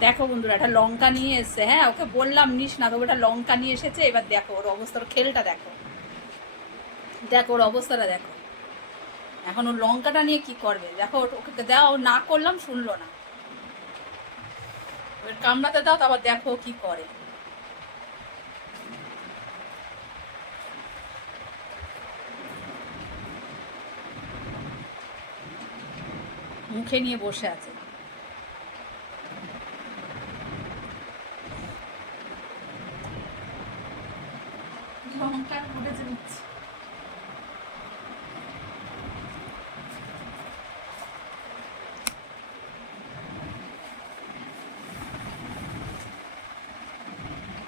দেখো বন্ধুরা, একটা লঙ্কা নিয়ে এসছে হ্যাঁ ওকে বললাম, নিস না, তবু একটা লঙ্কা নিয়ে এসেছে, এবার দেখো, ওর অবস্থার খেলটা দেখো। দেখো, ওর অবস্থাটা দেখো। এখন ও লঙ্কাটা নিয়ে কি করবে? দেখো, ওর- ওকে দাও ও না করলাম, শুনলো না। ওর কামড়াতে দাও, তারপর দেখো কি করে। মুখে নিয়ে বসে আছে।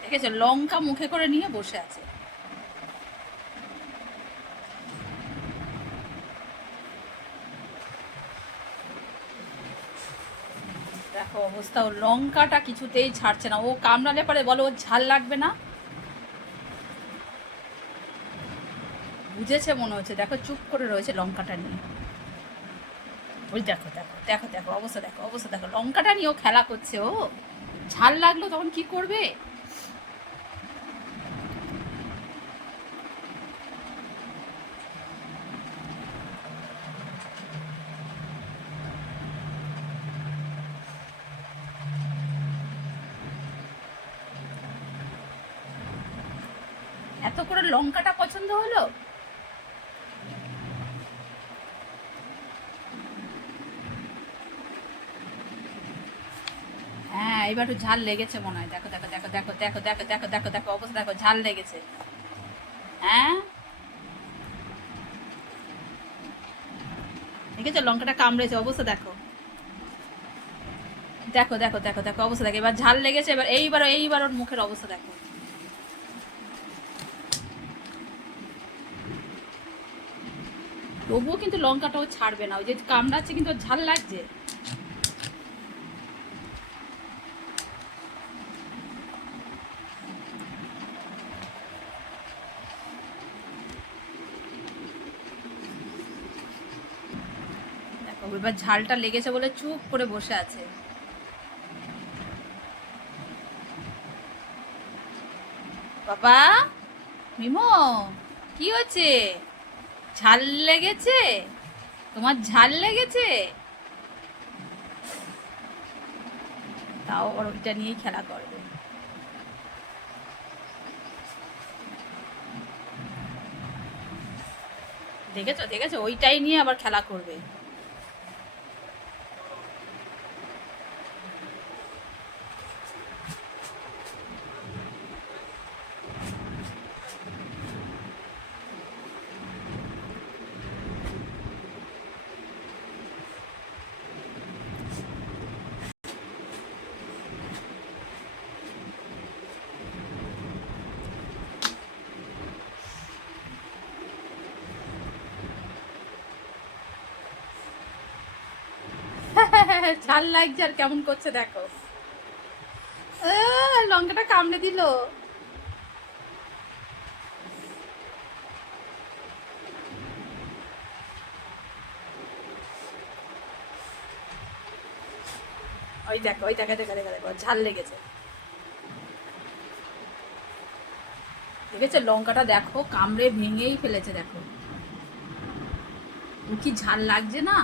দেখেছ, লঙ্কা মুখে করে নিয়ে বসে আছে। দেখো অবস্থা ও লঙ্কাটা কিছুতেই ছাড়ছে না। ও কামড়ালে পরে বলো, ওর ঝাল লাগবে না? বুঝেছে মনে হচ্ছে। দেখো, চুপ করে রয়েছে লঙ্কাটা নিয়ে। ওই দেখো দেখো দেখো দেখো, অবস্থা দেখো অবস্থা দেখো। লঙ্কাটা নিয়েও খেলা করছে, ও। ঝাল লাগল, তখন কি করবে? এত করে লঙ্কাটা পছন্দ হলো হ্যাঁ এবার একটু ঝাল লেগেছে মনে হয় দেখো দেখো দেখো দেখো দেখো দেখো দেখো দেখো দেখো অবস্থা দেখো ঝাল লেগেছে হ্যাঁ দেখেছ লঙ্কাটা কামড়েছে অবস্থা দেখো দেখো দেখো দেখো দেখো অবস্থা দেখো এবার ঝাল লেগেছে এবার এইবার এইবার ওর মুখের অবস্থা দেখো তবুও কিন্তু লঙ্কাটাও ছাড়বে না ওই যে কামড়াচ্ছে কিন্তু ঝাল লাগছে দেখো এবার ঝালটা লেগেছে বলে চুপ করে বসে আছে। বাবা, মিমো, কি হচ্ছে ঝাল লেগেছে? তোমার ঝাল লেগেছে? তাও ওর ওইটা নিয়েই খেলা করবে। দেখেছ দেখেছ? ওইটাই নিয়ে আবার খেলা করবে। ঝাল লাগছে আর কেমন করছে দেখো। লঙ্কাটা কামড়ে দিল। ওই দেখো ওই দেখো দেখো দেখো দেখো, ঝাল লেগেছে। দেখেছ? লঙ্কাটা দেখো, কামড়ে ভেঙেই ফেলেছে, দেখো। কি ঝাল লাগছে না?